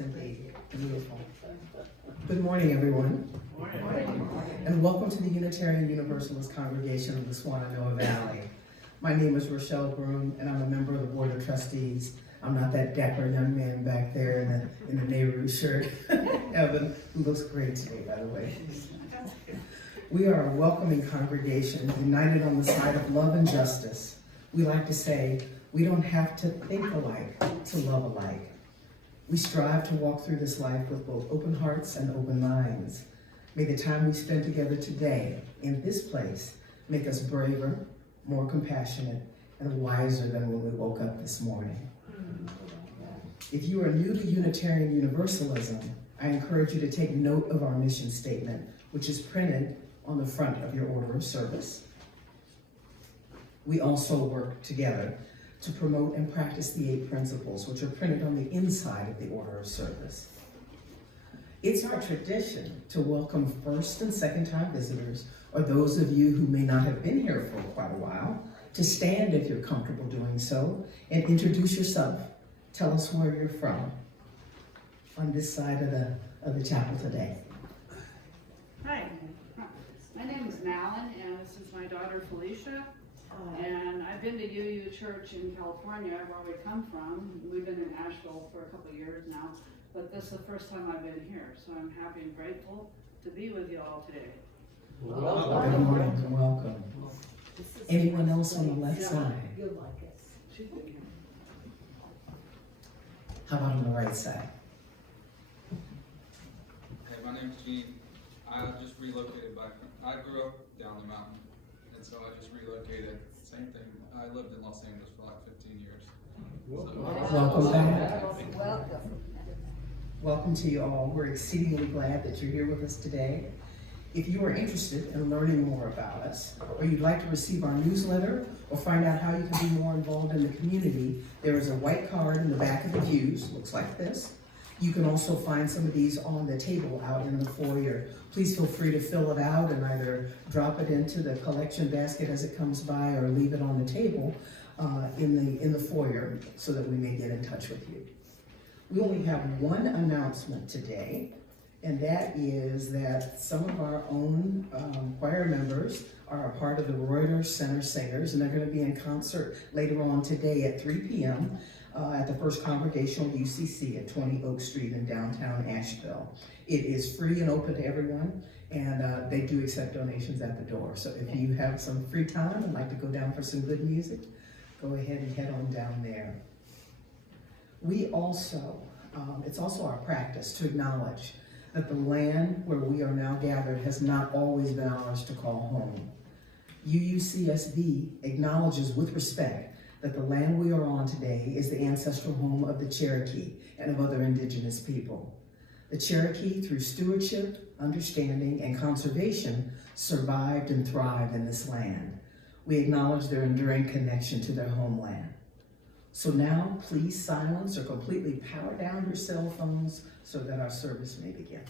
indeed. Beautiful. Good morning, everyone. Good morning. And welcome to the Unitarian Universalist Congregation of the Shenandoah Valley. My name is Rochelle Broom, and I'm a member of the Board of Trustees. I'm not that dapper young man back there in the Nehru shirt. Evan, who looks great today, by the way. We are a welcoming congregation, united on the side of love and justice. We like to say, we don't have to think alike to love alike. We strive to walk through this life with both open hearts and open minds. May the time we spend together today in this place make us braver, more compassionate, and wiser than when we woke up this morning. If you are new to Unitarian Universalism, I encourage you to take note of our mission statement, which is printed on the front of your order of service. We also work together to promote and practice the 8 principles, which are printed on the inside of the order of service. It's our tradition to welcome first and second time visitors, or those of you who may not have been here for quite a while, to stand if you're comfortable doing so, and introduce yourself. Tell us where you're from on this side of the chapel today. Hi, my name is Malin, and this is my daughter Felicia. And I've been to UU Church in California, where we come from. We've been in Asheville for a couple of years now, but this is the first time I've been here, so I'm happy and grateful to be with you all today. Good morning and welcome. Anyone else on the left side? You'll like us. How about on the right side? Hey, my name's Gene. I just relocated back. I grew up down the mountain, and so I just relocated. Same thing. I lived in Los Angeles for like 15 years. Welcome back. Welcome. Welcome to you all. We're exceedingly glad that you're here with us today. If you are interested in learning more about us, or you'd like to receive our newsletter, or find out how you can be more involved in the community, there is a white card in the back of the pews, looks like this. You can also find some of these on the table out in the foyer. Please feel free to fill it out and either drop it into the collection basket as it comes by, or leave it on the table in the foyer so that we may get in touch with you. We only have one announcement today, and that is that some of our own choir members are a part of the Reuters Center Singers, and they're going to be in concert later on today at 3 p.m. At the First Congregational UCC at 20 Oak Street in downtown Asheville. It is free and open to everyone, and they do accept donations at the door. So if you have some free time and like to go down for some good music, go ahead and head on down there. We also, it's also our practice to acknowledge that the land where we are now gathered has not always been ours to call home. UUCSB acknowledges with respect that the land we are on today is the ancestral home of the Cherokee and of other indigenous people. The Cherokee, through stewardship, understanding, and conservation, survived and thrived in this land. We acknowledge their enduring connection to their homeland. So now, please silence or completely power down your cell phones so that our service may begin.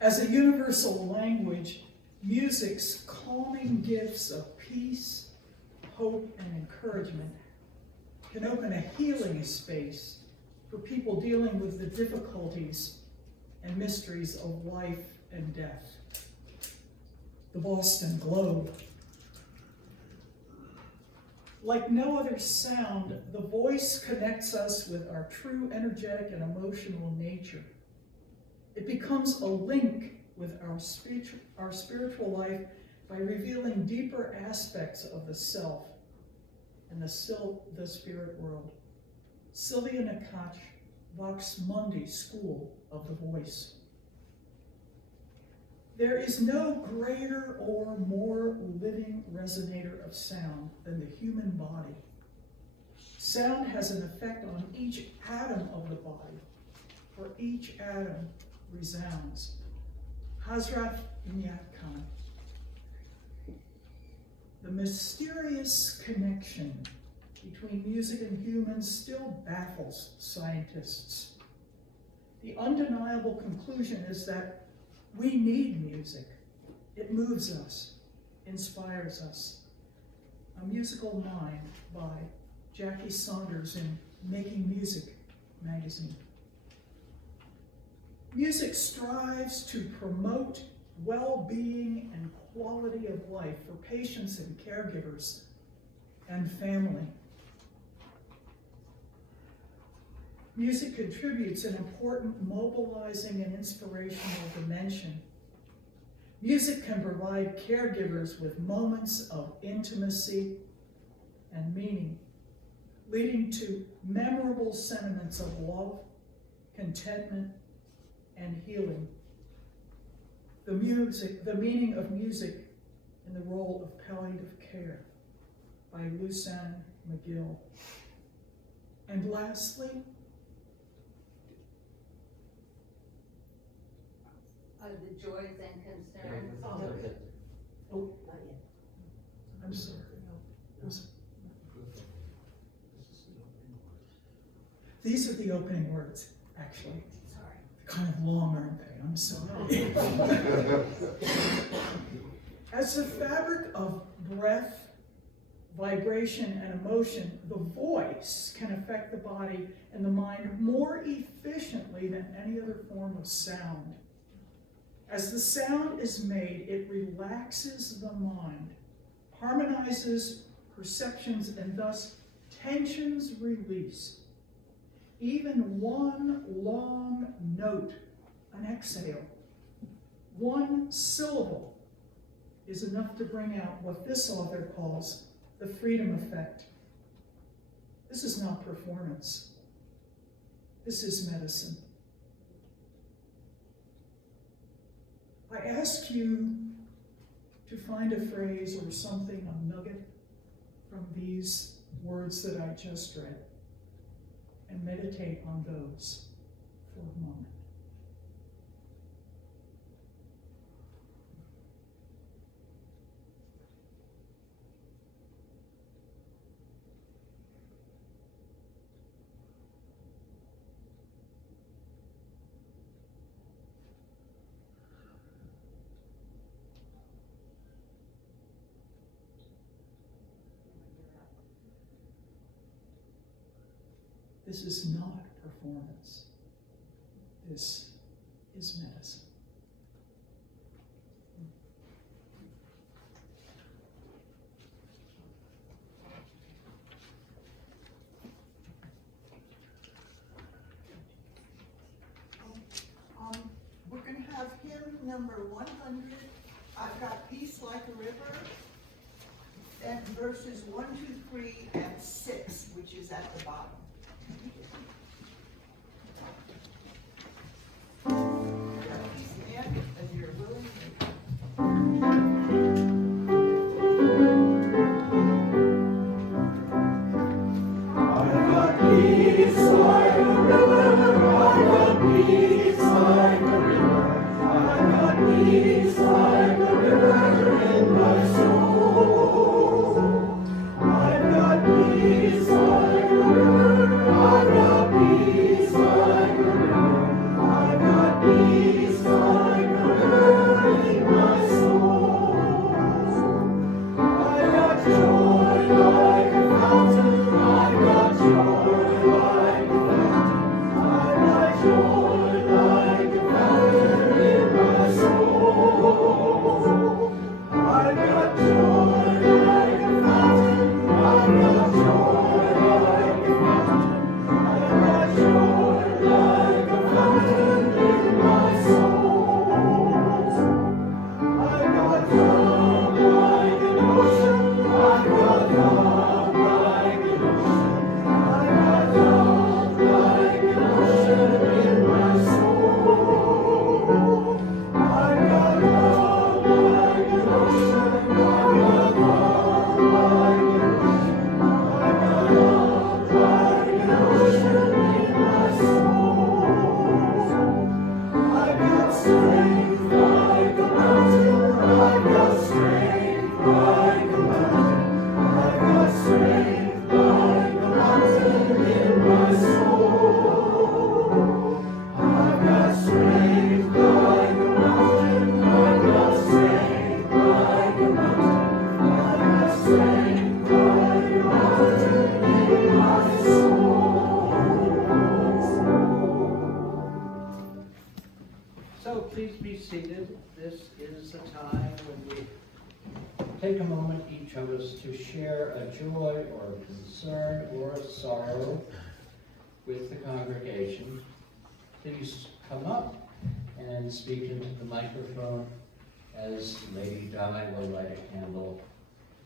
As a universal language, music's calming gifts of peace, hope, and encouragement can open a healing space for people dealing with the difficulties and mysteries of life and death. The Boston Globe. Like no other sound, the voice connects us with our true energetic and emotional nature. It becomes a link with our spiritual life by revealing deeper aspects of the self and the spirit world. Sylvia Nakache, Vox Mundi School of the Voice. There is no greater or more living resonator of sound than the human body. Sound has an effect on each atom of the body, for each atom resounds. Hazrat Niyat Khan. The mysterious connection between music and humans still baffles scientists. The undeniable conclusion is that we need music. It moves us, inspires us. A Musical Mind by Jackie Saunders in Making Music magazine. Music strives to promote well-being and quality of life for patients and caregivers and family. Music contributes an important mobilizing and inspirational dimension. Music can provide caregivers with moments of intimacy and meaning, leading to memorable sentiments of love, contentment, and healing. The meaning of music in the role of palliative care by Lusanne McGill. And lastly, The joys and concerns. Oh, Not yet. I'm sorry. These are the opening words, actually. Sorry. They're kind of long, aren't they? I'm sorry. As the fabric of breath, vibration, and emotion, the voice can affect the body and the mind more efficiently than any other form of sound. As the sound is made, it relaxes the mind, harmonizes perceptions, and thus tensions release. Even one long note, an exhale, one syllable is enough to bring out what this author calls the freedom effect. This is not performance. This is medicine. I ask you to find a phrase or something, a nugget from these words that I just read, and meditate on those for a moment. This is not performance. This is medicine. We're going to have hymn number 100. I've got Peace Like a River, and verses 1, 2, 3, and 6, which is at the bottom. Please stand as you're willing. I've got peace like a river, I've got peace like a river, I've got peace like a river in my soul. I've got peace like a river. take a moment, each of us, to share a joy or a concern or a sorrow with the congregation. Please come up and speak into the microphone as Lady Di will light a candle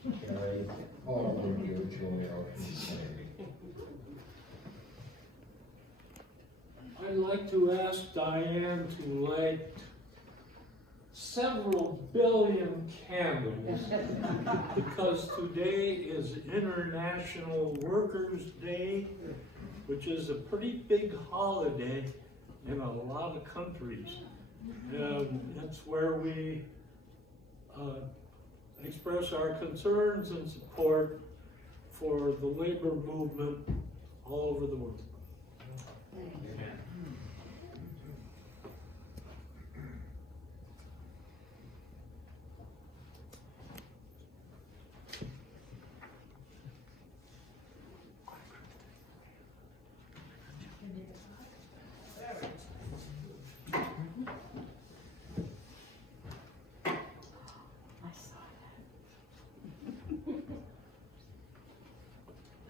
to carry forward your joy or concern. I'd like to ask Diane to light several billion candles because today is International Workers' Day, which is a pretty big holiday in a lot of countries. And it's where we express our concerns and support for the labor movement all over the world.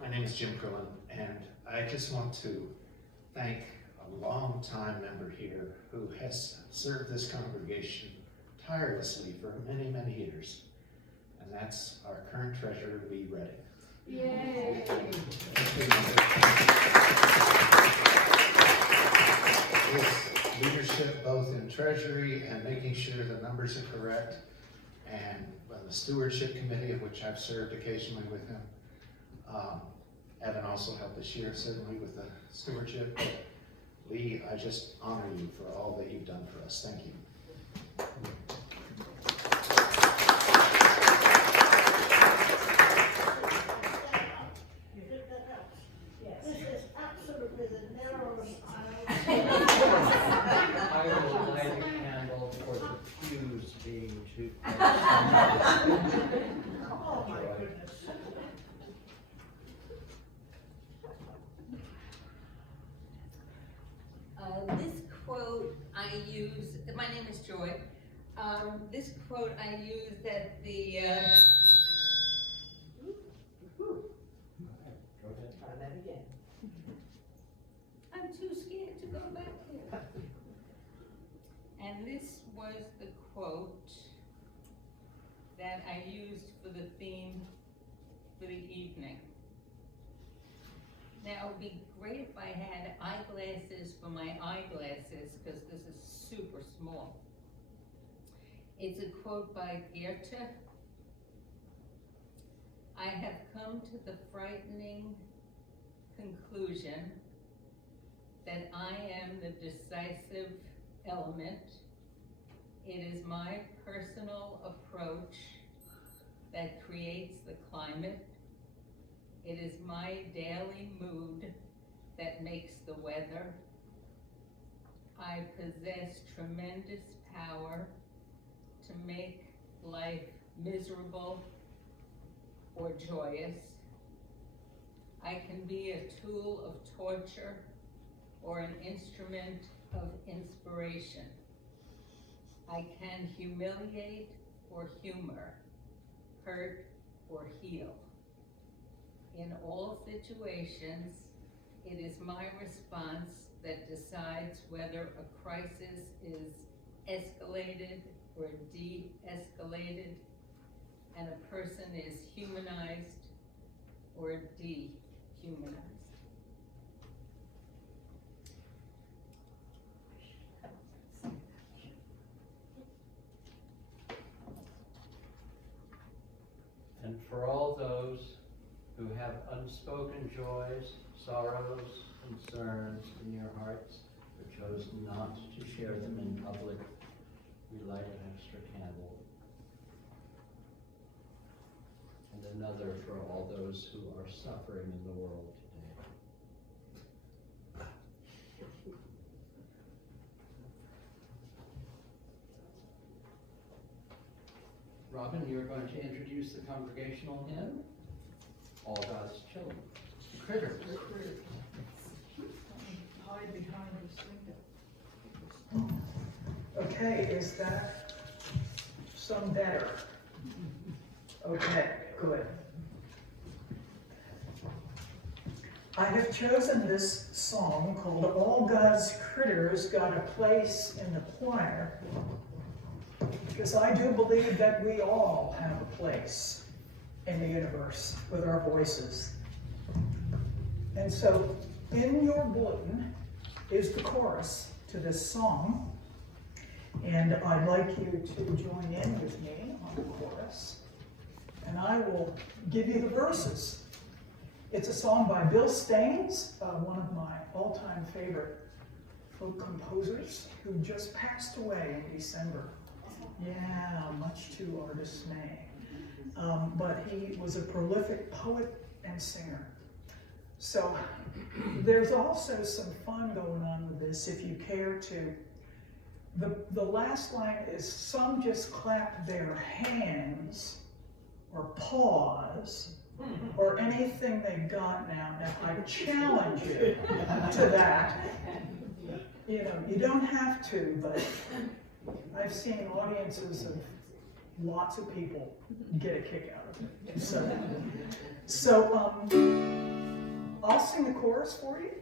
My name is Jim Crillin, and I just want to thank a long-time member here who has served this congregation tirelessly for many, many years. And that's our current treasurer, Lee Redding. Yay! His leadership both in treasury and making sure the numbers are correct, and the stewardship committee, of which I've served occasionally with him. Evan also helped this year, certainly with the stewardship. But Lee, I just honor you for all that you've done for us. Thank you. This is absolutely the narrowest aisle. I will light a candle for the pews being too close. Oh my goodness. This quote I use, my name is Joy. This quote I used at the, Go ahead. try that again. I'm too scared to go back there. And this was the quote that I used for the theme for the evening. Now, it would be great if I had eyeglasses for my eyeglasses, because this is super small. It's a quote by Goethe. I have come to the frightening conclusion that I am the decisive element. It is my personal approach that creates the climate. It is my daily mood that makes the weather. I possess tremendous power to make life miserable or joyous. I can be a tool of torture or an instrument of inspiration. I can humiliate or humor, hurt or heal. In all situations, it is my response that decides whether a crisis is escalated or de-escalated, and a person is humanized or dehumanized. And for all those who have unspoken joys, sorrows, concerns in your hearts, but chose not to share them in public, we light an extra candle. And another for all those who are suffering in the world today. Robin, you're going to introduce the congregational hymn, All God's Children. Critters. Hide behind this thing. Okay, is that some better? Okay, good. I have chosen this song called All God's Critters Got a Place in the Choir because I do believe that we all have a place in the universe with our voices. And so in your bulletin is the chorus to this song, and I'd like you to join in with me on the chorus, and I will give you the verses. It's a song by Bill Staines, one of my all-time favorite folk composers, who just passed away in December. Yeah, much to our dismay. But he was a prolific poet and singer. So there's also some fun going on with this if you care to. The last line is, some just clap their hands or paws or anything they got now. Now I challenge you to that. You know, you don't have to, but I've seen audiences of lots of people get a kick out of it. So I'll sing the chorus for you,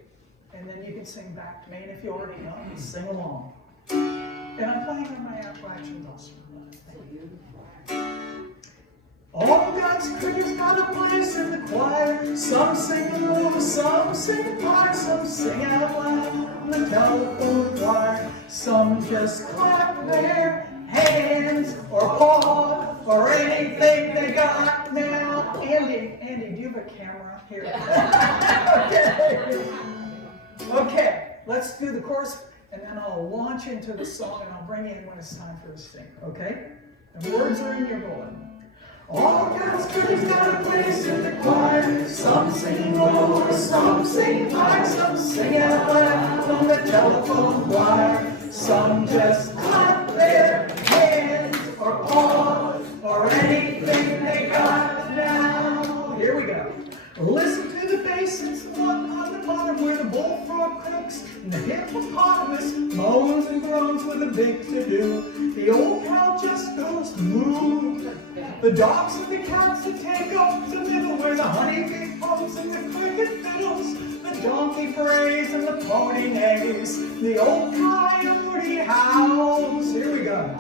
and then you can sing back to me, and if you already know, sing along. And I'm playing on my Appalachian dulcimer. All God's critters got a place in the choir. Some sing low, some sing high, some sing out loud on the telephone wire. Some just clap their hands or paw or anything they got now. Andy, do you have a camera here? Okay, let's do the chorus, and then I'll launch into the song, and I'll bring you in when it's time for us to sing, okay? The words are in your bulletin. All God's critters got a place in the choir. Some sing low, some sing high, some sing out loud on the telephone wire. Some just clap their hands or paw or anything they got now. Here we go. Listen to the bass, it's one on the bottom where the bullfrog croaks and the hippopotamus moans and groans with a big to-do. The old cow just goes moo. The dogs and the cats that take up the middle where the honeybee hums and the cricket fiddles. The donkey brays and the pony neighs. The old coyote howls. Here we go.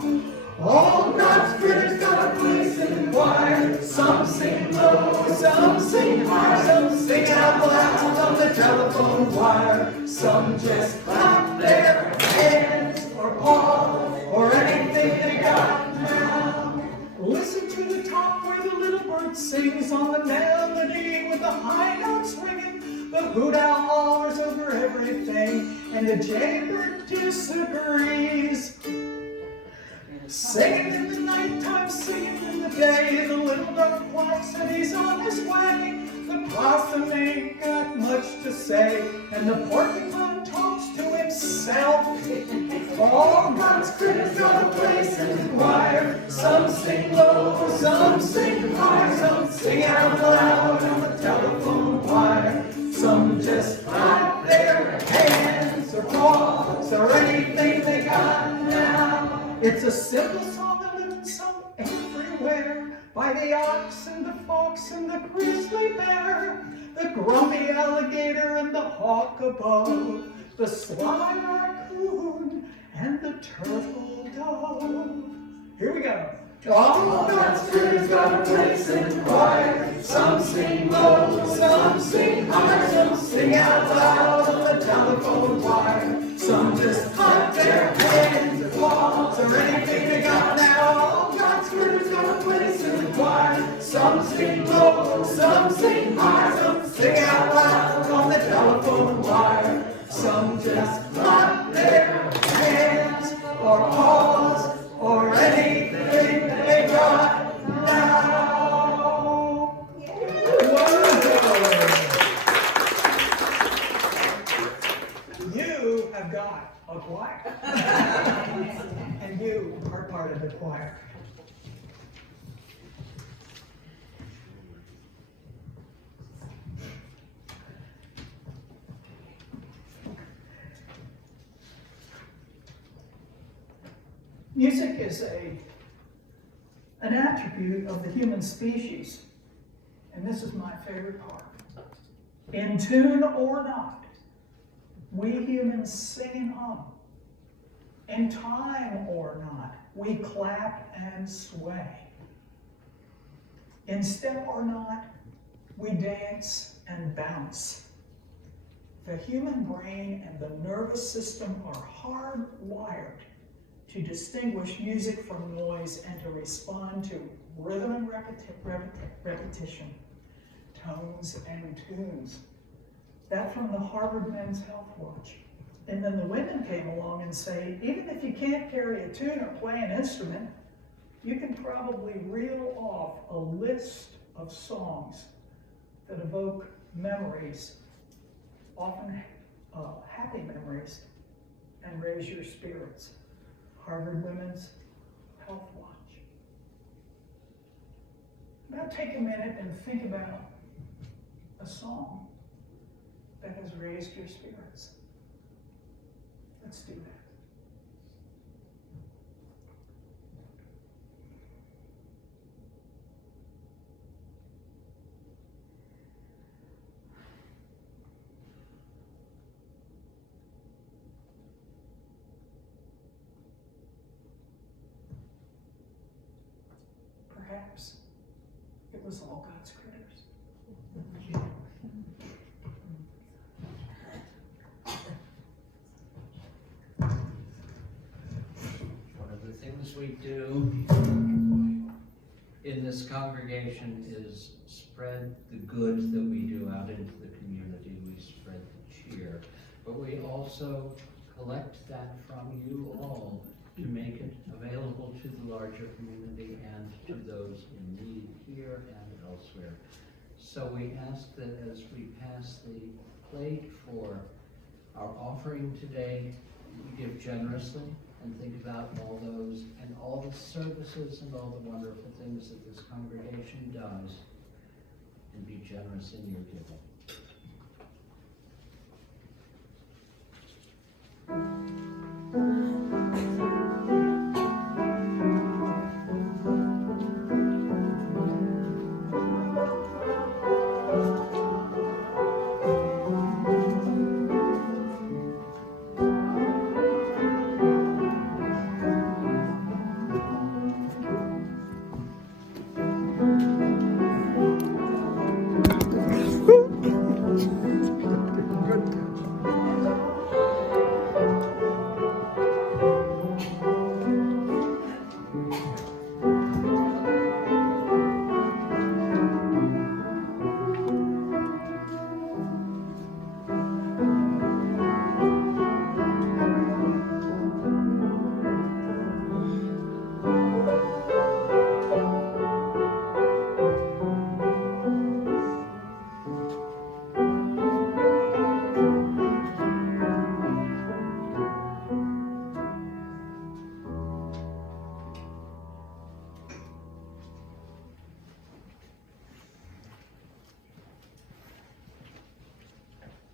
All God's critters got a place in the choir. Some sing low, some sing high, some sing out loud on the telephone wire. Some just clap their hands or paw or anything they got now. Listen to the top where the little bird sings on the melody with the high notes ringing. The hoot owl hollers over everything, and the jaybird disagrees. Singing in the nighttime, singing in the day. The little dove quacks and he's on his way. The possum ain't got much to say, and the porcupine talks to himself. All God's critters got a place in the choir. Some sing low, some sing high, some sing out loud on the telephone wire. Some just clap their hands or paws or anything they got now. It's a simple song, a living song everywhere, by the ox and the fox and the grizzly bear, the grumpy alligator and the hawk above, the sly raccoon and the turtle dove. Here we go. All God's critters got a place in the choir. Some sing low, some sing high, some sing out loud on the telephone wire. Some just clap their hands or paws or anything they got now. All God's critters got a place in the choir. Some sing low, some sing high, some sing out loud on the telephone wire. Some just clap their hands or paws or anything they got now. You have got a choir. And you are part of the choir. Music is an attribute of the human species. And this is my favorite part. In tune or not, we humans sing and hum. In time or not, we clap and sway. In step or not, we dance and bounce. The human brain and the nervous system are hardwired to distinguish music from noise and to respond to rhythm and repetition, tones and tunes. That's from the Harvard Men's Health Watch. And then the women came along and say, even if you can't carry a tune or play an instrument, you can probably reel off a list of songs that evoke memories, often happy memories, and raise your spirits. Harvard Women's Health Watch. Now take a minute and think about a song that has raised your spirits. Let's do that. Perhaps it was all God's critters. One of the things we do in this congregation is spread the good that we do out into the community. We spread the cheer, but we also collect that from you all to make it available to the larger community and to those in need here and elsewhere. So we ask that as we pass the plate for our offering today, you give generously and think about all those and all the services and all the wonderful things that this congregation does, and be generous in your giving.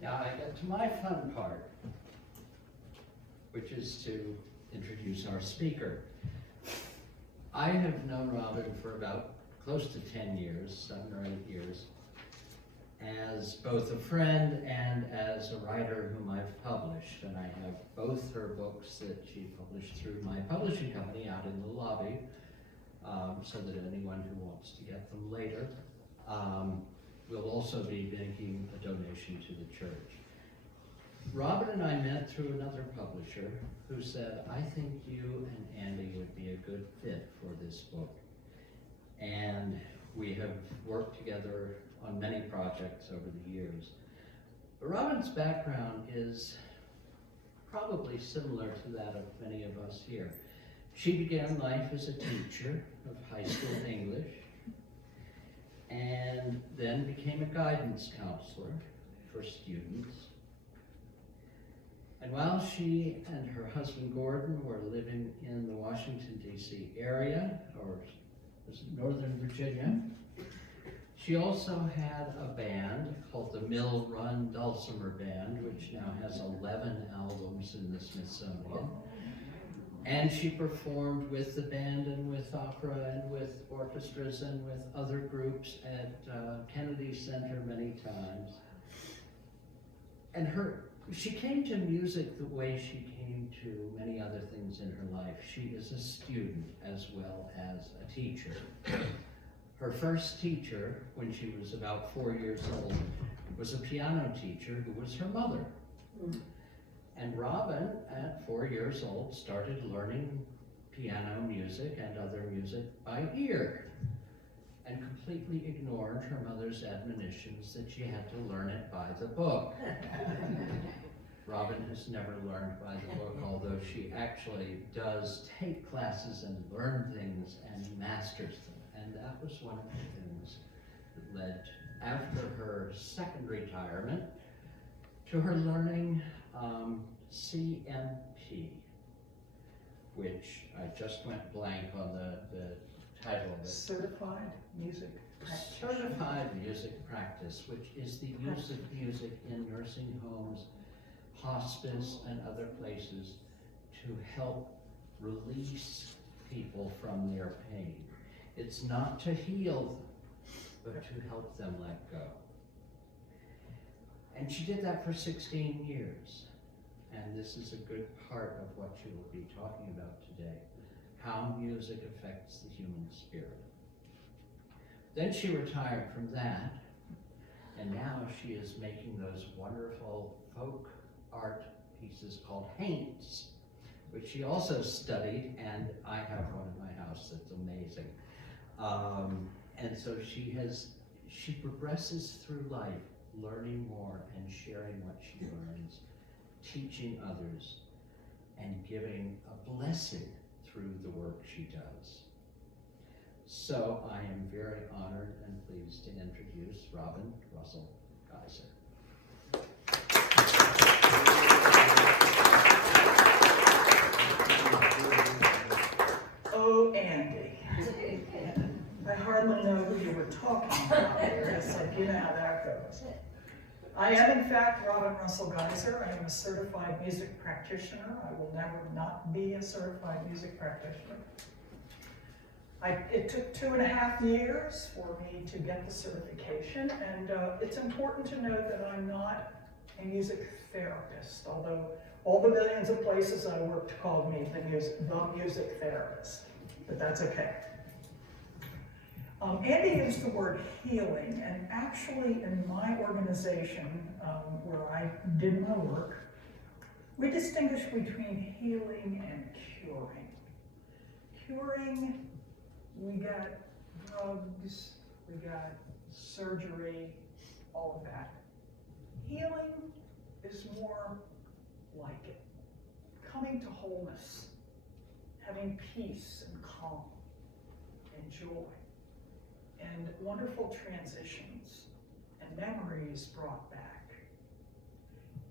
Now I get to my fun part, which is to introduce our speaker. I have known Robin for about close to 10 years, 7 or 8 years, as both a friend and as a writer whom I've published. And I have both her books that she published through my publishing company out in the lobby, so that anyone who wants to get them later will also be making a donation to the church. Robin and I met through another publisher who said, I think you and Andy would be a good fit for this book. And we have worked together on many projects over the years. But Robin's background is probably similar to that of many of us here. She began life as a teacher of high school English, and then became a guidance counselor for students. And while she and her husband Gordon were living in the Washington, D.C. area, or was it Northern Virginia, she also had a band called the Mill Run Dulcimer Band, which now has 11 albums in the Smithsonian. And she performed with the band and with opera and with orchestras and with other groups at Kennedy Center many times. And she came to music the way she came to many other things in her life. She is a student as well as a teacher. Her first teacher, when she was about 4 years old, was a piano teacher who was her mother. And Robin, at 4 years old, started learning piano music and other music by ear, and completely ignored her mother's admonitions that she had to learn it by the book. Robin has never learned by the book, although she actually does take classes and learn things and masters them. And that was one of the things that led, after her second retirement, to her learning CMP, which I just went blank on the title of it. Certified Music Practitioner. Certified Music Practice, which is the use of music in nursing homes, hospice, and other places to help release people from their pain. It's not to heal them, but to help them let go. And she did that for 16 years. And this is a good part of what she will be talking about today, how music affects the human spirit. Then she retired from that, and now she is making those wonderful folk art pieces called haints, which she also studied, and I have one in my house that's amazing. And so she progresses through life, learning more and sharing what she learns, teaching others, and giving a blessing through the work she does. So I am very honored and pleased to introduce Robin Russell Gaiser. Oh, Andy. I hardly know who you were talking about there. It's like, you know how that goes. I am, in fact, Robin Russell Gaiser. I am a certified music practitioner. I will never not be a certified music practitioner. It took 2.5 years for me to get the certification, and it's important to note that I'm not a music therapist, although all the millions of places I worked called me the music therapist, but that's okay. Andy used the word healing, and actually in my organization, where I did my work, we distinguish between healing and curing. Curing, we got drugs, we got surgery, all of that. Healing is more like it, coming to wholeness, having peace and calm and joy, and wonderful transitions and memories brought back.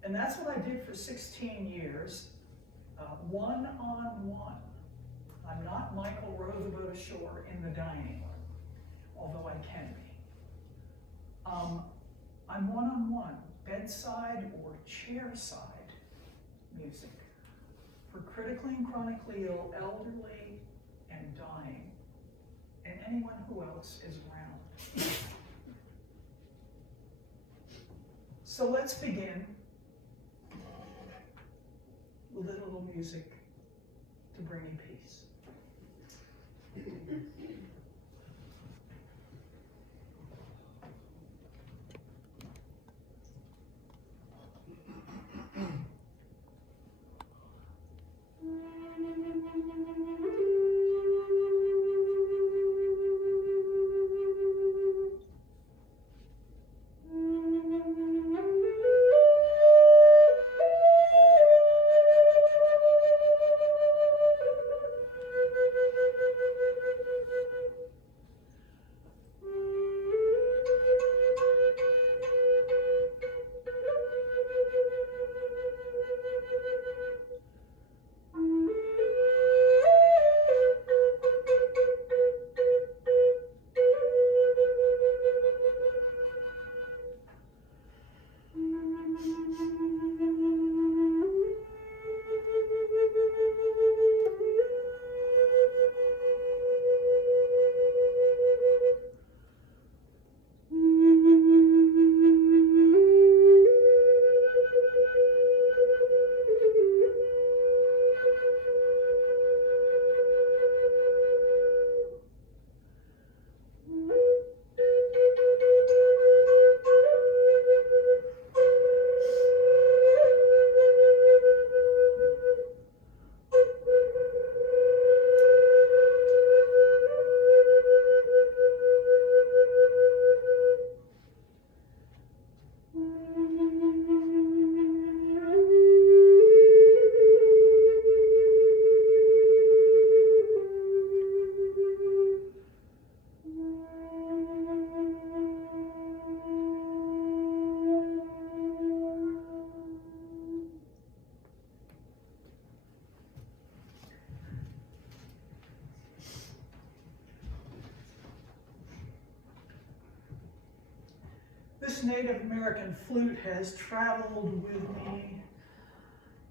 And that's what I did for 16 years, one-on-one. I'm not Michael Roosevelt ashore in the dining room, although I can be. I'm one-on-one, bedside or chair-side music for critically and chronically ill, elderly, and dying, and anyone who else is around. So let's begin with a little music to bring me peace. this Native American flute has traveled with me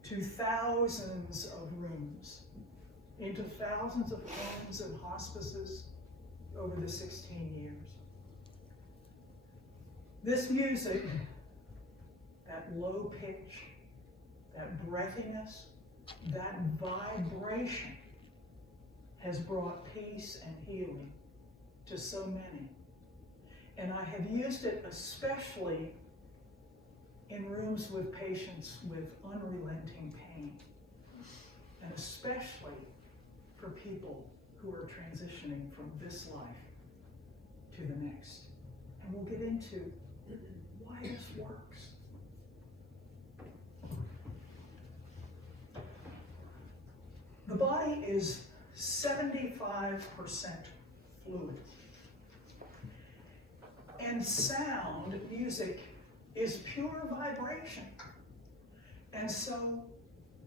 to thousands of rooms, into thousands of homes and hospices over the 16 years. This music, that low pitch, that breathiness, that vibration has brought peace and healing to so many. And I have used it especially in rooms with patients with unrelenting pain, and especially for people who are transitioning from this life to the next. And we'll get into why this works. The body is 75% fluid. And sound, music, is pure vibration. And so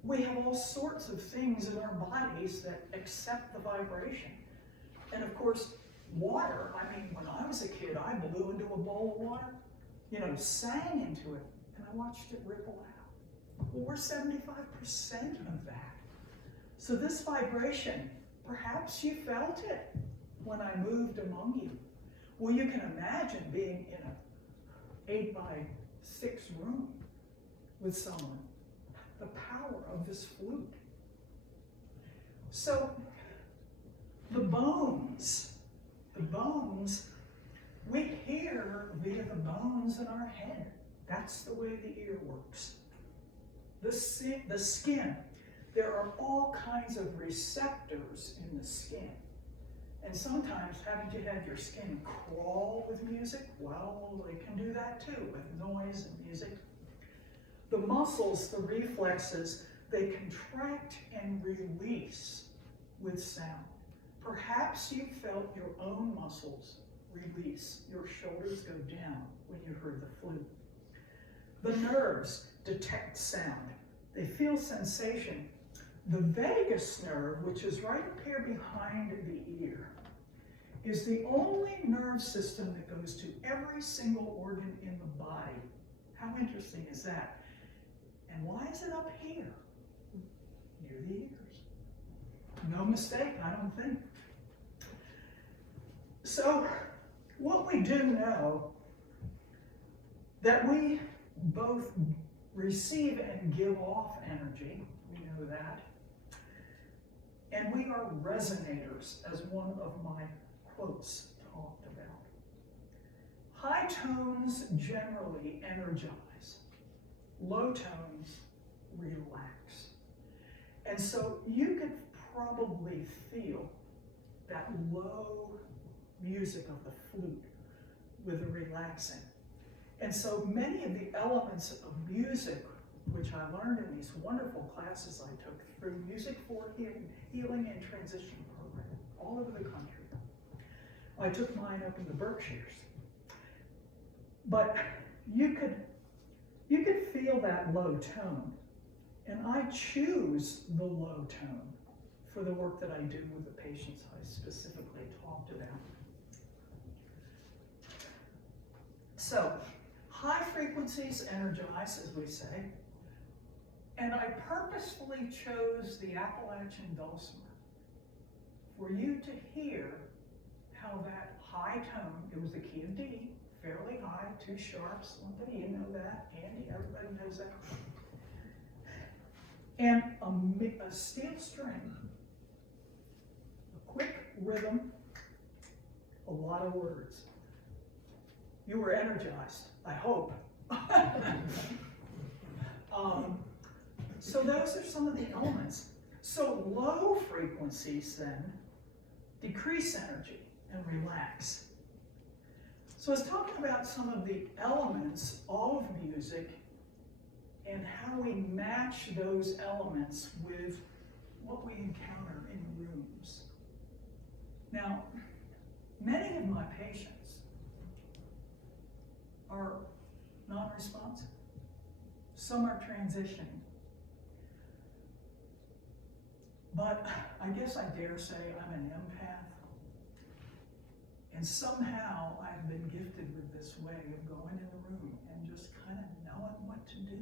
we have all sorts of things in our bodies that accept the vibration. And of course, water, I mean, when I was a kid, I blew into a bowl of water, sang into it, and I watched it ripple out. Well, we're 75% of that. So this vibration, perhaps you felt it when I moved among you. Well, you can imagine being in an 8x6 room with someone. The power of this flute. So, the bones, we hear via the bones in our head. That's the way the ear works. The skin, there are all kinds of receptors in the skin. And sometimes, haven't you had your skin crawl with music? Well, they can do that too, with noise and music. The muscles, the reflexes, they contract and release with sound. Perhaps you felt your own muscles release. Your shoulders go down when you heard the flute. The nerves detect sound. They feel sensation. The vagus nerve, which is right up here behind the ear, is the only nerve system that goes to every single organ in the body. How interesting is that? And why is it up here? Near the ears. No mistake, I don't think. So, what we do know, that we both receive and give off energy, we know that. And we are resonators, as one of my quotes talked about. High tones generally energize. Low tones relax. And so you could probably feel that low music of the flute with the relaxing. And so many of the elements of music, which I learned in these wonderful classes I took through Music for Healing and Transition program all over the country. I took mine up in the Berkshires. But you could feel that low tone. And I choose the low tone for the work that I do with the patients I specifically talked about. So, high frequencies energize, as we say. And I purposefully chose the Appalachian dulcimer for you to hear how that high tone, it was the key of D, fairly high, 2 sharps, you know that, Andy, everybody knows that. And a steel string, a quick rhythm, a lot of words. You were energized, I hope. So those are some of the elements. So low frequencies then decrease energy and relax. So I was talking about some of the elements of music and how we match those elements with what we encounter in rooms. Now, many of my patients are non-responsive. Some are transitioning. But I guess I dare say I'm an empath. And somehow I've been gifted with this way of going in the room and just kind of knowing what to do.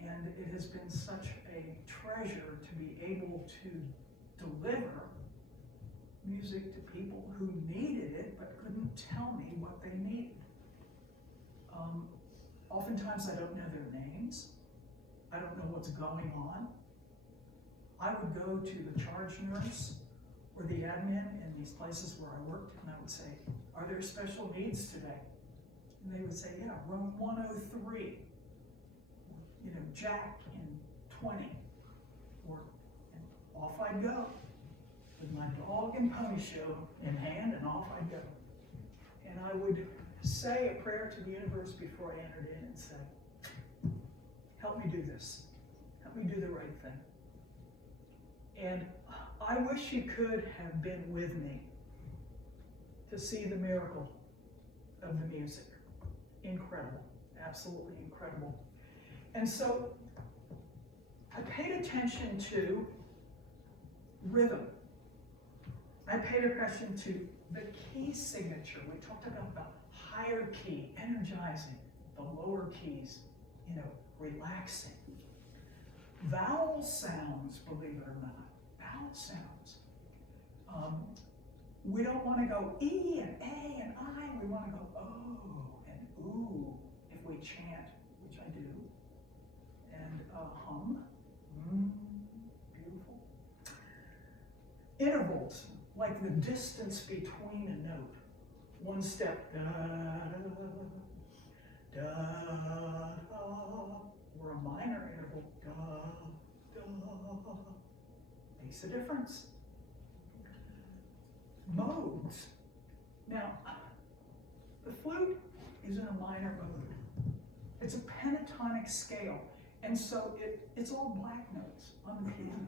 And it has been such a treasure to be able to deliver music to people who needed it but couldn't tell me what they needed. Oftentimes I don't know their names. I don't know what's going on. I would go to the charge nurse or the admin in these places where I worked, and I would say, are there special needs today? And they would say, yeah, room 103, you know, Jack in 20, and off I'd go with my dog and pony show in hand, and off I'd go. And I would say a prayer to the universe before I entered in and say, help me do this. Help me do the right thing. And I wish you could have been with me to see the miracle of the music. Incredible, absolutely incredible. And so I paid attention to rhythm. I paid attention to the key signature. We talked about the higher key, energizing, the lower keys, you know, relaxing. Vowel sounds, believe it or not, vowel sounds. We don't want to go E and A and I, we want to go O and ooh if we chant, which I do, and hum, beautiful. Intervals, like the distance between a note. One step, da, da, da, da, or a minor interval, da, da. Makes a difference. Modes. Now, the flute is in a minor mode. It's a pentatonic scale, and so it's all black notes on the piano.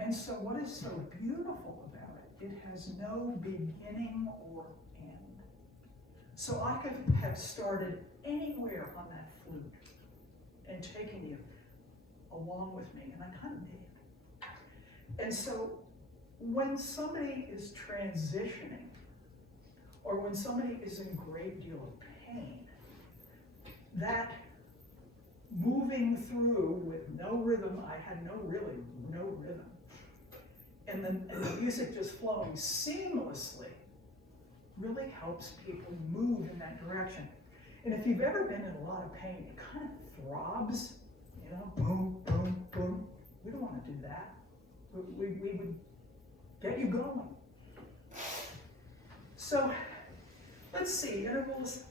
And so what is so beautiful about it, it has no beginning or end. So I could have started anywhere on that flute and taken you along with me, and I kind of did. And so when somebody is transitioning, or when somebody is in a great deal of pain, that moving through with no rhythm, I had no rhythm, and the music just flowing seamlessly really helps people move in that direction. And if you've ever been in a lot of pain, it kind of throbs, you know, boom, boom, boom. We don't want to do that. We would get you going. So let's see, intervals.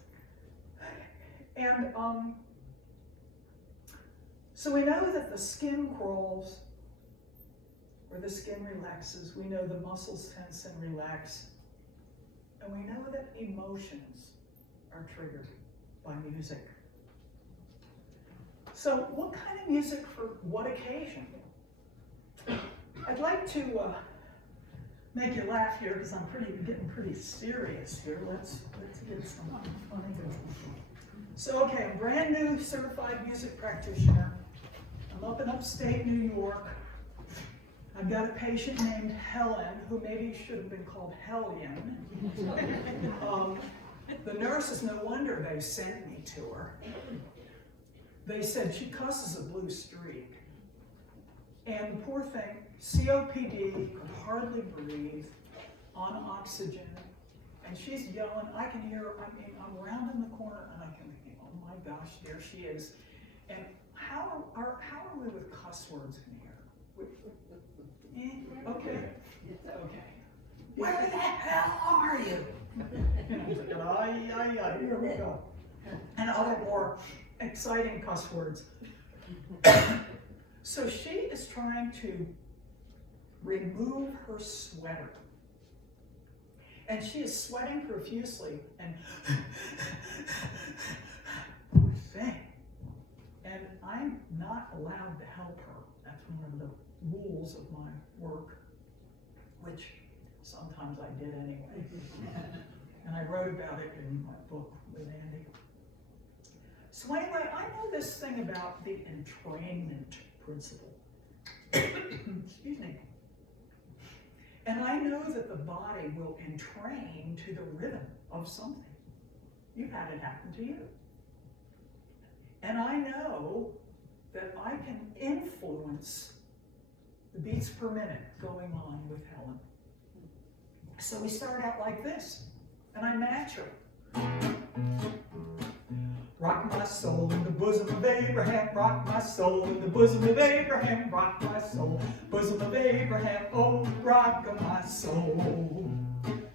And so we know that the skin crawls or the skin relaxes. We know the muscles tense and relax. And we know that emotions are triggered by music. So what kind of music for what occasion? I'd like to make you laugh here because I'm getting pretty serious here. Let's get some funny. So okay, I'm brand new certified music practitioner. I'm up in upstate New York. I've got a patient named Helen, who maybe should have been called Hellion. The nurses, no wonder they sent me to her. They said she causes a blue streak. And the poor thing, COPD, could hardly breathe, on oxygen, and she's yelling. I can hear her. I mean, I'm round in the corner, and I can think, oh my gosh, there she is. And how are we with cuss words in here? Okay. Okay. Where the hell are you? Here we go. And other more exciting cuss words. So she is trying to remove her sweater. And she is sweating profusely and poor thing. And I'm not allowed to help her. That's one of the rules of my work, which sometimes I did anyway. And I wrote about it in my book with Andy. So anyway, I know this thing about the entrainment principle. Excuse me. And I know that the body will entrain to the rhythm of something. You've had it happen to you. And I know that I can influence the beats per minute going on with Helen. So we start out like this, and I match her. Rock my soul in the bosom of Abraham, rock my soul in the bosom of Abraham, rock my soul, bosom of Abraham, oh, rock of my soul.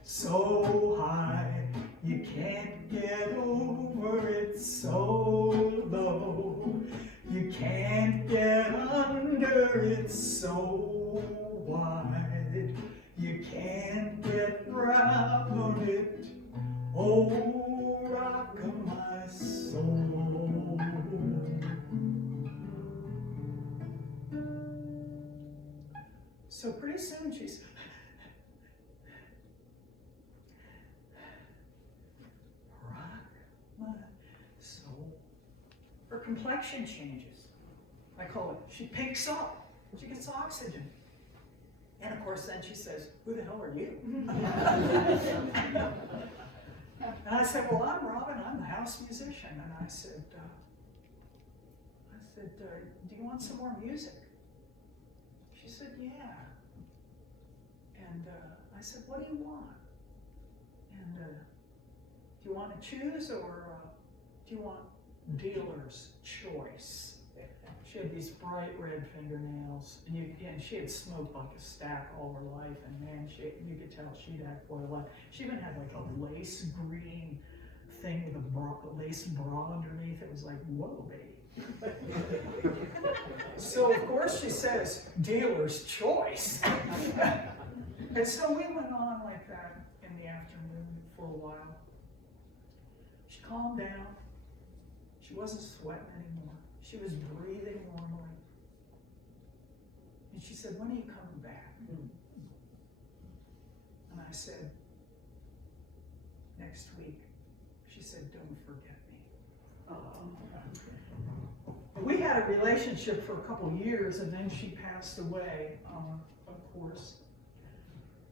So high, you can't get over it, so low, you can't get under it, so wide, you can't get round it, oh, rock of my soul. So pretty soon she's rock my soul. Her complexion changes. I call it, she pinks up. She gets oxygen. And of course then she says, who the hell are you? And I said, well, I'm Robin, I'm the house musician. And I said, do you want some more music? She said, yeah. And I said, what do you want? And do you want to choose, or do you want dealer's choice? She had these bright red fingernails, and she had smoked like a stack all her life, and man, you could tell she'd had quite a lot. She even had like a lace green thing with a lace bra underneath. It was like, whoa, baby. So of course she says, dealer's choice. And so we went on like that in the afternoon for a while. She calmed down. She wasn't sweating anymore. She was breathing normally. And she said, when are you coming back? And I said, next week. She said, don't forget me. We had a relationship for a couple years, and then she passed away, of course.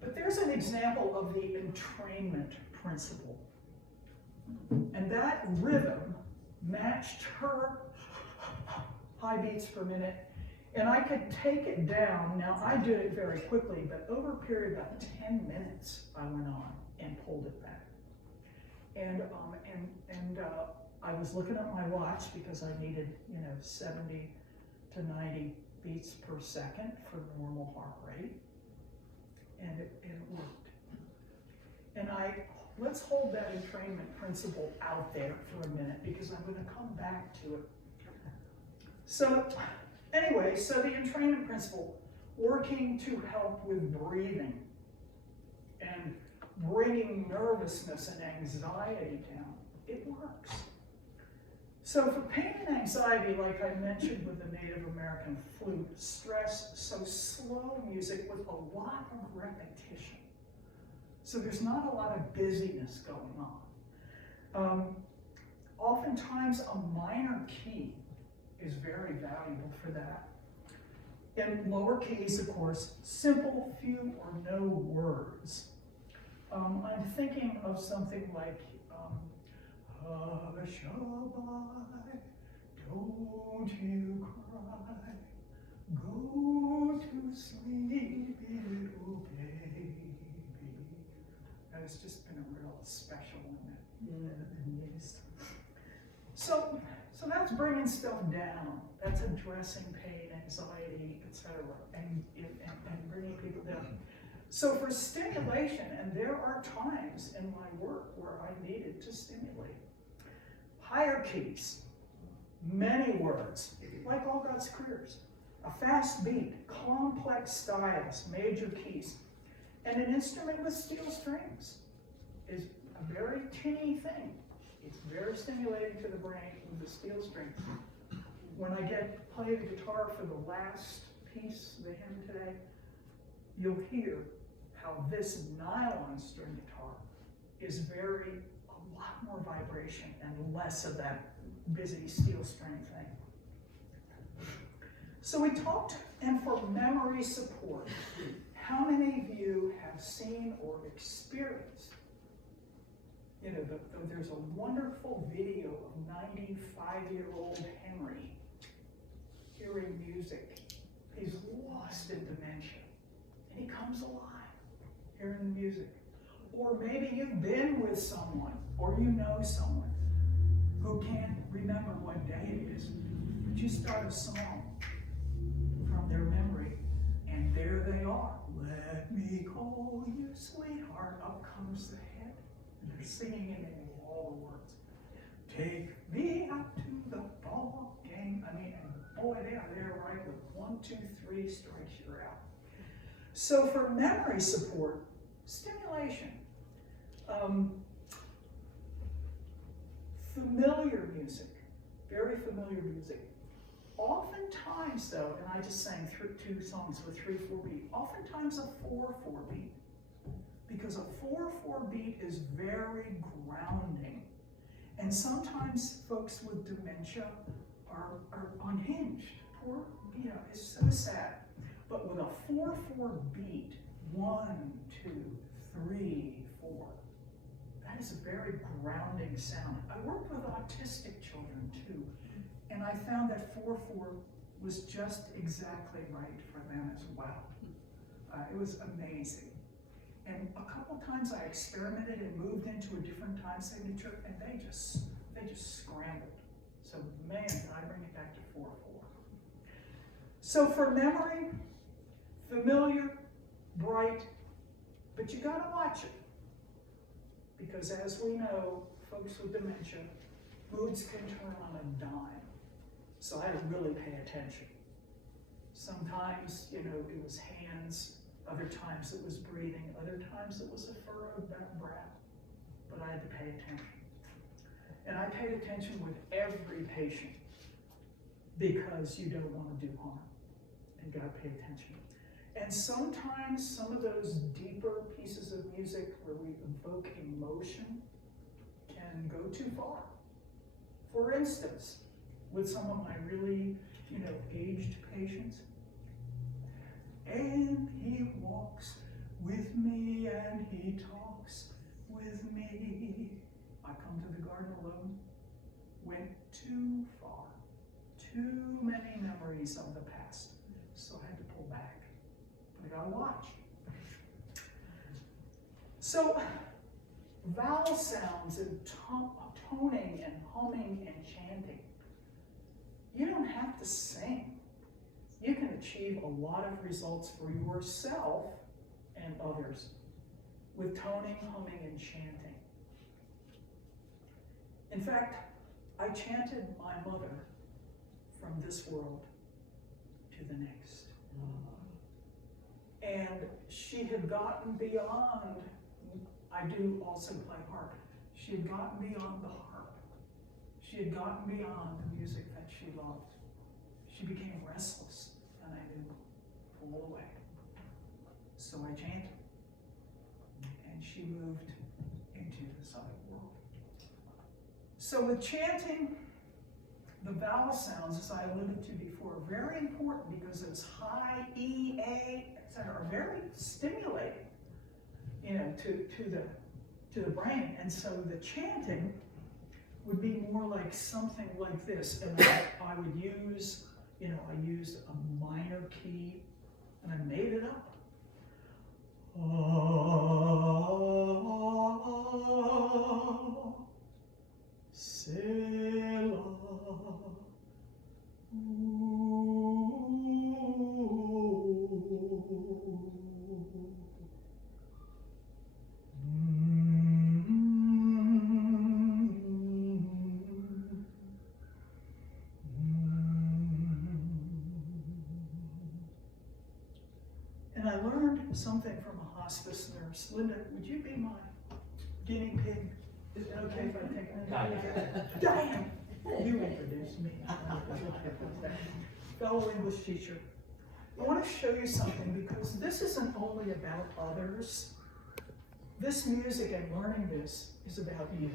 But there's an example of the entrainment principle. And that rhythm matched her high beats per minute, and I could take it down. Now, I did it very quickly, but over a period of about 10 minutes, I went on and pulled it back. And I was looking at my watch because I needed, 70 to 90 beats per second for normal heart rate, and it worked. And let's hold that entrainment principle out there for a minute, because I'm going to come back to it. So anyway, so the entrainment principle, working to help with breathing and bringing nervousness and anxiety down, it works. So for pain and anxiety, like I mentioned with the Native American flute, stress, so slow music with a lot of repetition. So there's not a lot of busyness going on. Oftentimes a minor key is very valuable for that. In lower keys, of course, simple, few or no words. I'm thinking of something like, Hushabye, don't you cry, go to sleep, little baby. And it's just been a real special one that I've used. So that's bringing stuff down. That's addressing pain, anxiety, etc., and bringing people down. So for stimulation, and there are times in my work where I needed to stimulate. Higher keys, many words, like all God's careers. A fast beat, complex styles, major keys. And an instrument with steel strings is a very tinny thing. It's very stimulating to the brain with the steel strings. When I play the guitar for the last piece of the hymn today, you'll hear how this nylon string guitar is a lot more vibration and less of that busy steel string thing. So we talked, and for memory support, How many of you have seen or experienced, there's a wonderful video of 95-year-old Henry hearing music. He's lost in dementia, and he comes alive hearing the music. Or maybe you've been with someone, or you know someone who can't remember what day it is, but you start a song from their memory, and there they are. Let me call you sweetheart. Up comes the head, and they're singing it in all the words. Take me out to the ball game. I mean, boy, they are there right with 1, 2, 3 strikes, you're out. So for memory support, stimulation, familiar music, very familiar music. Oftentimes though, and I just sang 2 songs with 3/4 beat, oftentimes a 4/4 beat, because a 4/4 beat is very grounding. And sometimes folks with dementia are unhinged. Poor, it's so sad. But with a 4/4 beat, 1, 2, 3, 4, that is a very grounding sound. I worked with autistic children too, and I found that 4/4 was just exactly right for them as well. It was amazing. And a couple times I experimented and moved into a different time signature, and they just scrambled. So man, I bring it back to 4/4. So for memory, familiar, bright, but you gotta watch it. Because as we know, folks with dementia, moods can turn on a dime. So I had to really pay attention. Sometimes, it was hands, other times it was breathing, other times it was a furrowed brow. But I had to pay attention. And I paid attention with every patient because you don't want to do harm. And gotta pay attention. And sometimes some of those deeper pieces of music where we evoke emotion can go too far. For instance, with some of my really, aged patients, and he walks with me and he talks with me. I come to the garden alone, went too far, too many memories of the past, so I had to pull back. But I gotta watch. So, vowel sounds and toning and humming and chanting. You don't have to sing. You can achieve a lot of results for yourself and others with toning, humming, and chanting. In fact, I chanted my mother from this world to the next. And she had gotten beyond, I do also play harp, she had gotten beyond the harp. She had gotten beyond the music that she loved. She became restless, and I knew, pull away. So I chanted, and she moved into this other world. So with chanting, the vowel sounds, as I alluded to before, are very important because it's high, E, A, etc., are very stimulating, to the brain. And so the chanting would be more like something like this. And I would use, I used a minor key, and I made it up. Selah. And I learned something from a hospice nurse. Linda, would you be my guinea pig? Is it okay if I take it? Diane! You introduced me. Fellow English teacher. I want to show you something because this isn't only about others. This music and learning this is about you.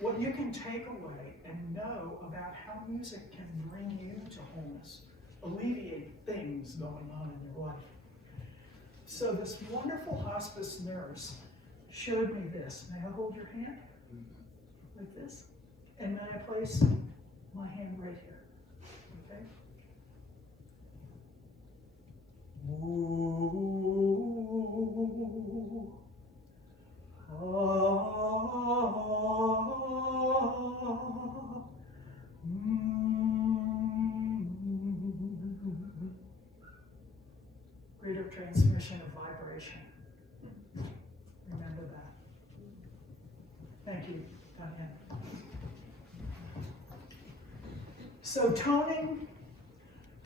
What you can take away and know about how music can bring you to wholeness, alleviate things going on in your life. So this wonderful hospice nurse showed me this. May I hold your hand? Like this? And may I place my hand right here? Okay? Ooh. Rate of transmission of vibration. Remember that. Thank you, Diane. So toning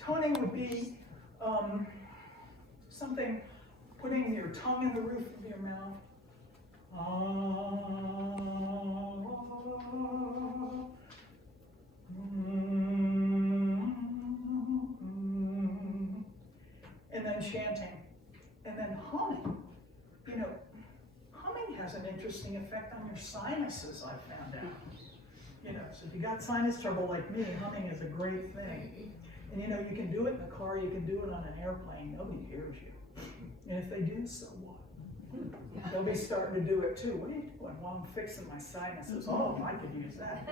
would be something, putting your tongue in the roof of your mouth. And then chanting, and then humming. You know, humming has an interesting effect on your sinuses, I found out. You know, so if you got sinus trouble like me, humming is a great thing. And you know, you can do it in the car, you can do it on an airplane, nobody hears you. And if they do, so what? They'll be starting to do it too. What are you doing? Well, I'm fixing my sinuses. Oh, I could use that.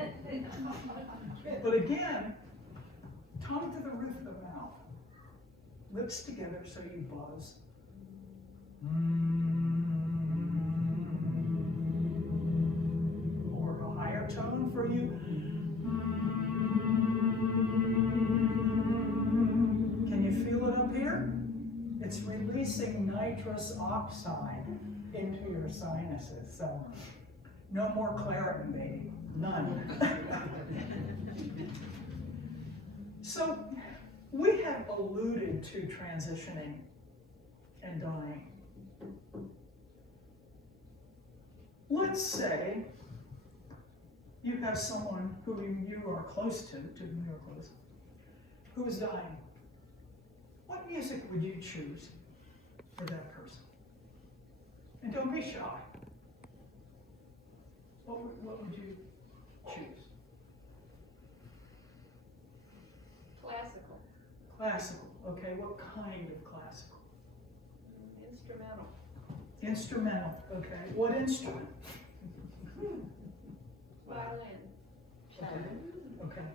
But again, tongue to the roof of the mouth, lips together so you buzz. Or a higher tone for you. Can you feel it up here? It's releasing nitrous oxide into your sinuses. So no more Claritin, baby. None. So we have alluded to transitioning and dying. Let's say you have someone who you are close to whom you are close, who is dying. What music would you choose for that person? And don't be shy. What would you choose? Classical. Classical. Okay, what kind of classical? Instrumental. Instrumental. Okay, what instrument? Violin. Okay,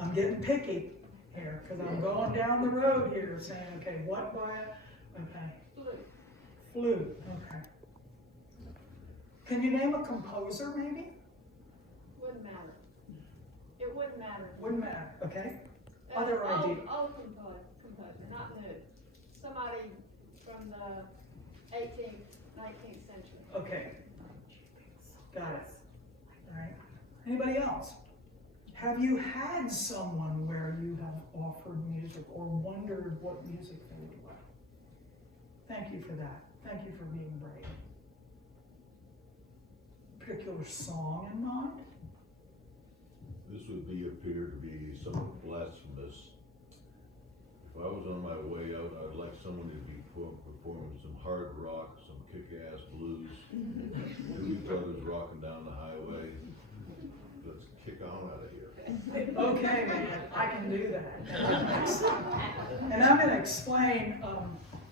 I'm getting picky here because I'm going down the road here saying, okay, what violin? Okay. Flute. Flute. Okay. Can you name a composer, maybe? Wouldn't matter. It wouldn't matter. Wouldn't matter. Okay. Other idea. Old composer, not new. Somebody from the 18th, 19th century. Okay. Got it. All right. Anybody else? Have you had someone where you have offered music or wondered what music they would like? Thank you for that. Thank you for being brave. Particular song in mind? This would appear to be somewhat blasphemous. If I was on my way out, I'd like someone to be performing some hard rock, some kick-ass blues, two brothers rocking down the highway. Let's kick on out of here. Okay, man, I can do that. And I'm going to explain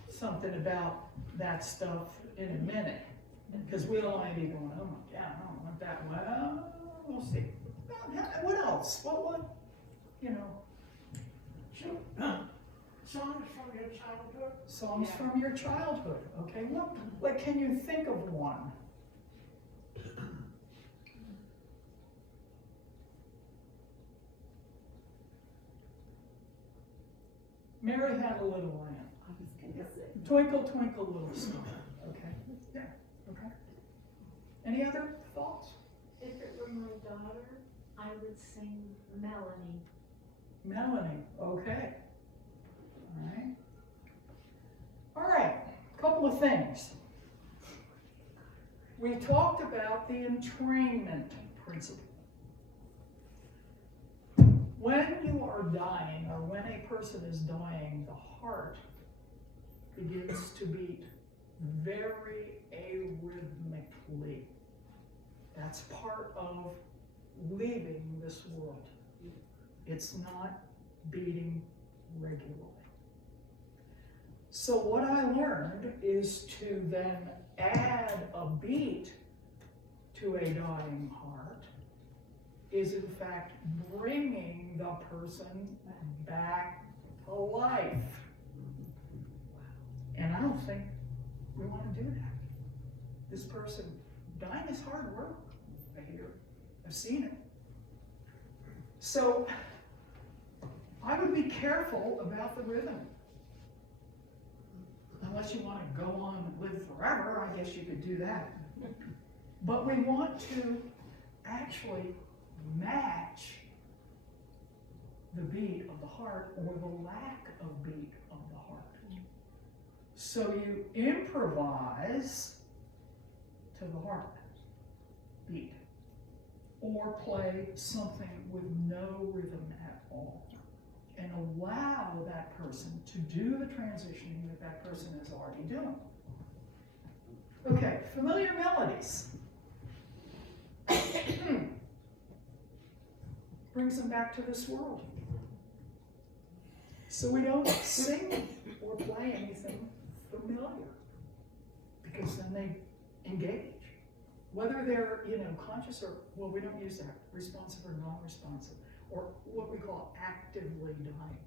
something about that stuff in a minute, because we'll only be going, oh my God, I don't want that. Well, we'll see. What else? What, you know? Songs from your childhood? Songs from your childhood, okay? What, like, can you think of one? Mary Had a Little Lamb. Twinkle, twinkle, little star. Okay, yeah, okay. Any other thoughts? If it were my daughter, I would sing Melanie. Melanie, okay. All right. All right, couple of things. We talked about the entrainment principle. When you are dying, or when a person is dying, the heart begins to beat very arrhythmically. That's part of leaving this world. It's not beating regularly. So what I learned is to then add a beat to a dying heart is in fact bringing the person back to life. And I don't think we want to do that. This person, dying is hard work, I hear. I've seen it. So I would be careful about the rhythm. Unless you want to go on and live forever, I guess you could do that. But we want to actually match the beat of the heart or the lack of beat of the heart. So you improvise to the heart beat or play something with no rhythm at all and allow that person to do the transitioning that that person is already doing. Okay, familiar melodies. Brings them back to this world. So we don't sing or play anything familiar because then they engage. Whether they're, conscious or, well, we don't use that, responsive or non-responsive, or what we call actively dying.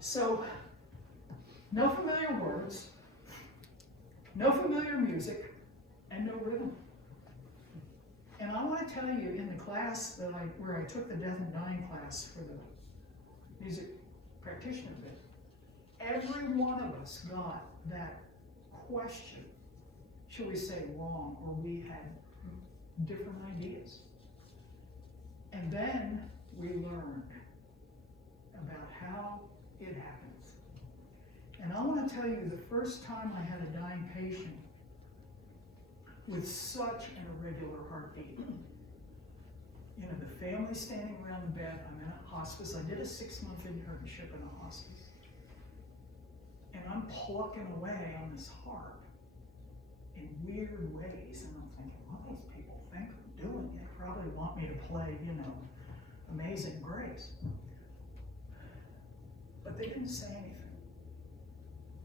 So, no familiar words, no familiar music, and no rhythm. And I want to tell you, in the class where I took the death and dying class for the music practitioner bit, every one of us got that question, shall we say, wrong, or we had different ideas. And then we learned about how it happens. And I want to tell you, the first time I had a dying patient with such an irregular heartbeat, the family standing around the bed, I'm in a hospice, I did a 6-month internship in a hospice. And I'm plucking away on this heart in weird ways, and I'm thinking, what do these people think I'm doing? They probably want me to play, Amazing Grace. But they didn't say anything.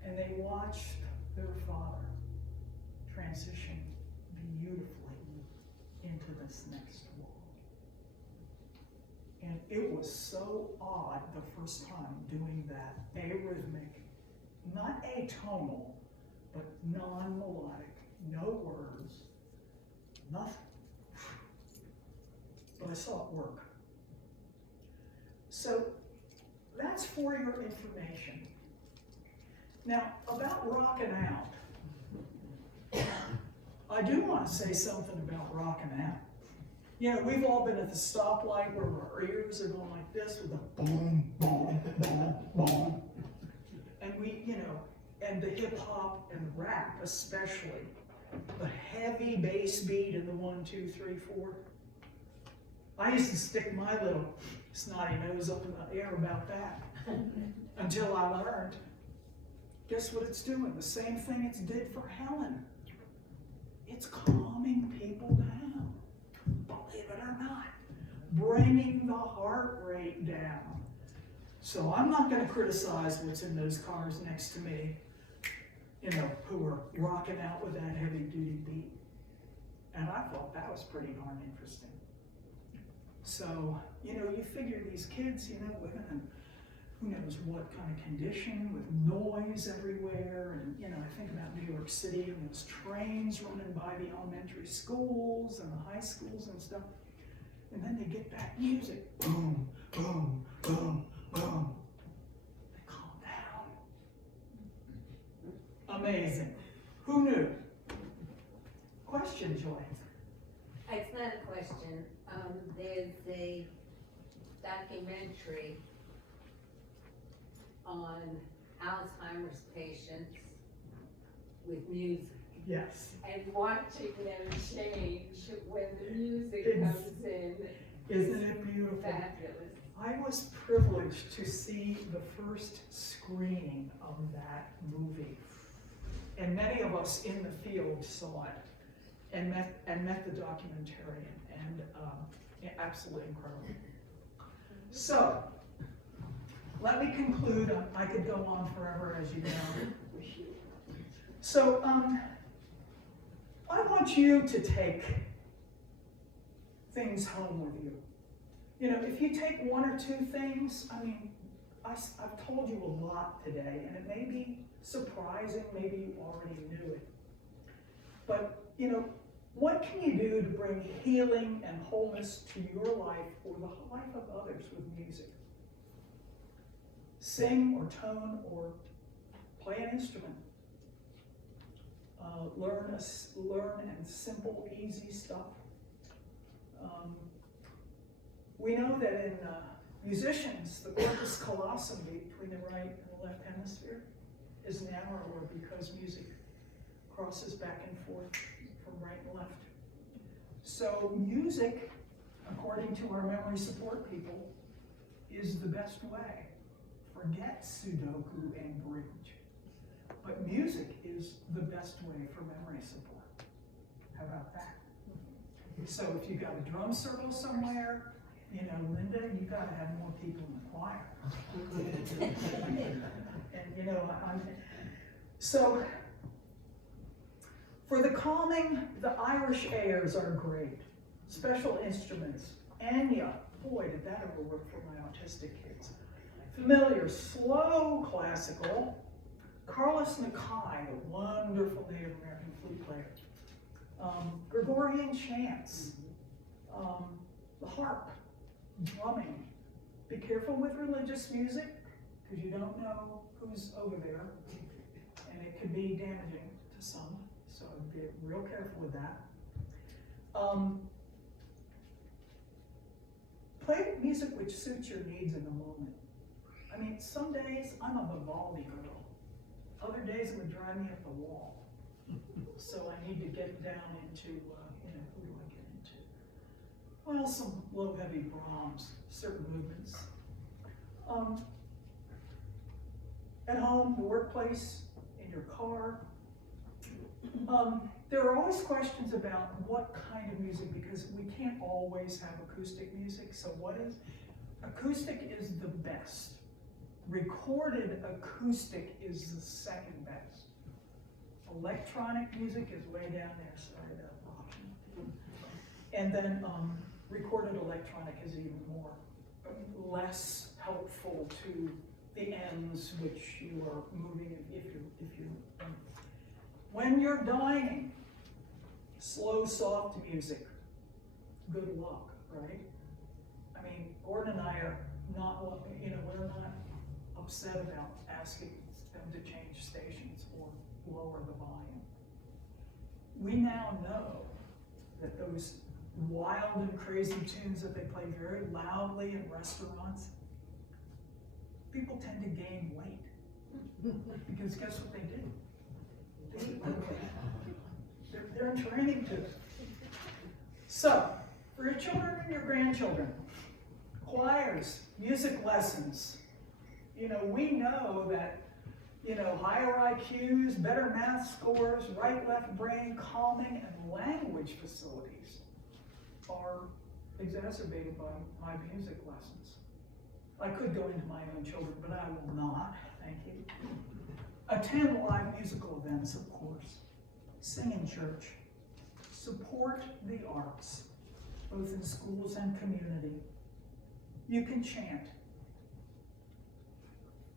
And they watched their father transition beautifully into this next world. And it was so odd the first time doing that arrhythmic, not atonal, but non-melodic, no words, nothing. But I saw it work. So that's for your information. Now, about rocking out. I do want to say something about rocking out. We've all been at the stoplight where our ears are going like this with a boom, boom, boom, boom. And and the hip hop and rap especially, the heavy bass beat in the 1, 2, 3, 4. I used to stick my little snotty nose up in the air about that until I learned. Guess what it's doing? The same thing it did for Helen. It's calming people down, believe it or not, bringing the heart rate down. So I'm not going to criticize what's in those cars next to me, who are rocking out with that heavy duty beat. And I thought that was pretty darn interesting. So, you figure these kids, living in who knows what kind of condition, with noise everywhere, and I think about New York City and those trains running by the elementary schools and the high schools and stuff, and then they get that music, boom, boom, boom, boom. They calm down. Amazing. Who knew? Question, Joy. It's not a question. There's a documentary on Alzheimer's patients with music. Yes. And watching them change when the music comes in. Isn't it beautiful? Fabulous. I was privileged to see the first screening of that movie. And many of us in the field saw it and met the documentarian, and absolutely incredible. So, let me conclude. I could go on forever, as you know. So, I want you to take things home with you. You know, if you take one or two things, I mean, I've told you a lot today, and it may be surprising, maybe you already knew it. But, you know, what can you do to bring healing and wholeness to your life or the life of others with music? Sing or tone or play an instrument. Learn and simple, easy stuff. We know that in musicians, the corpus callosum between the right and the left hemisphere is narrower because music crosses back and forth from right and left. So music, according to our memory support people, is the best way. Forget Sudoku and bridge. But music is the best way for memory support. How about that? So if you got a drum circle somewhere, you know, Linda, you gotta have more people in the choir. And you know, so for the calming, the Irish airs are great. Special instruments. Enya, boy, did that ever work for my autistic kids. Familiar, slow classical. Carlos Nakai, a wonderful Native American flute player. Gregorian chants. The harp, drumming. Be careful with religious music, because you don't know who's over there, and it could be damaging to some, so be real careful with that. Play music which suits your needs in the moment. I mean, some days I'm a Vivaldi girl. Other days it would drive me up the wall. So I need to get down into, you know, who do I get into? Well, some low heavy Brahms, certain movements. At home, the workplace, in your car. There are always questions about what kind of music, because we can't always have acoustic music. So what is? Acoustic is the best. Recorded acoustic is the second best. Electronic music is way down there, sorry about that. And then recorded electronic is even more, less helpful to the ends which you are moving if you when you're dining, slow, soft music, good luck, right? I mean, Gordon and I are not, you know, we're not upset about asking them to change stations or lower the volume. We now know that those wild and crazy tunes that they play very loudly in restaurants, people tend to gain weight. Because guess what they do? They eat like that. They're in training to. So, for your children and your grandchildren, choirs, music lessons. You know, we know that, you know, higher IQs, better math scores, right-left brain calming, and language facilities are exacerbated by my music lessons. I could go into my own children, but I will not, thank you. Attend live musical events, of course. Sing in church. Support the arts, both in schools and community. You can chant.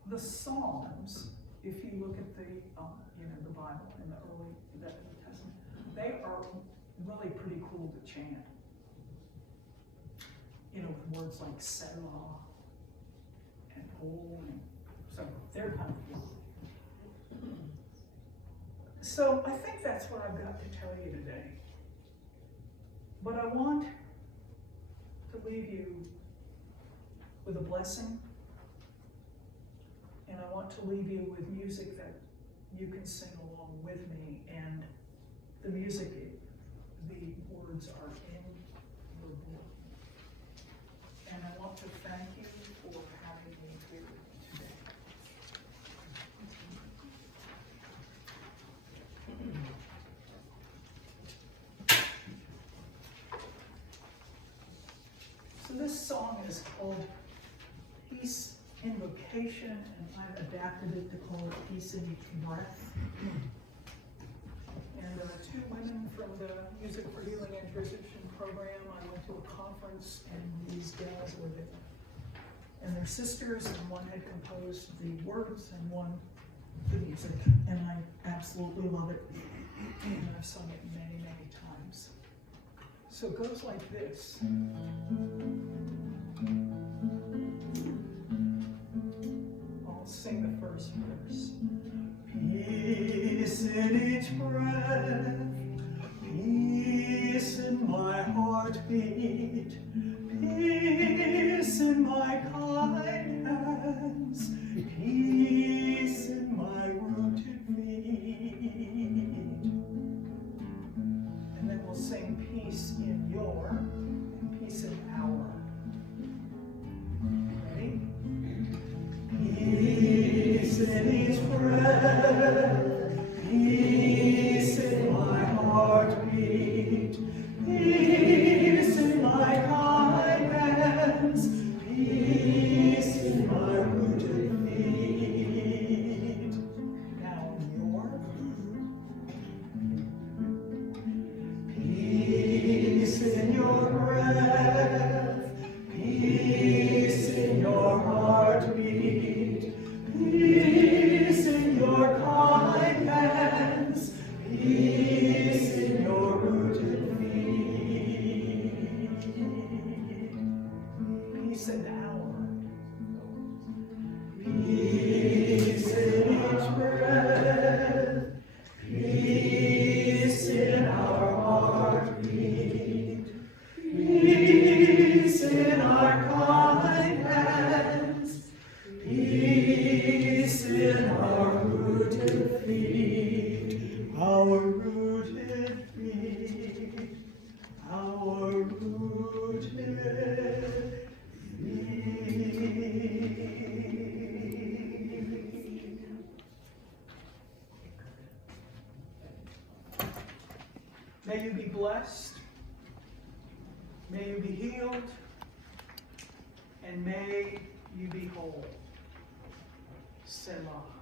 The Psalms, if you look at the, you know, the Bible in the early Testament, they are really pretty cool to chant. You know, with words like Selah and Holy. So they're kind of cool. So I think that's what I've got to tell you today. But I want to leave you with a blessing. And I want to leave you with music that you can sing along with me. And the music, the words are in your book. And I want to thank you for having me here today. So this song is called Peace invocation, and I've adapted it to call it peace in each breath. And two women from the Music for Healing and Transition program, I went to a conference and these gals were there. And they're sisters, and one had composed the words and one the music, and I absolutely love it. And I've sung it many, many times. So it goes like this. I'll sing the first verse. Peace in each breath, peace in my heartbeat, peace in my kind hands, peace in my rooted feet. And then we'll sing peace in your and peace in our. Ready? Peace in each breath, peace in my heartbeat, peace in my kind hands, peace in my rooted feet. Now your peace in your breath, peace in your heartbeat, peace in your kind hands, peace in your rooted feet. Peace in our. Peace in each breath, peace in our heartbeat, peace in our kind hands, peace in our rooted feet, our rooted feet, our rooted feet. May you be blessed, may you be healed, and may you be whole. Selah.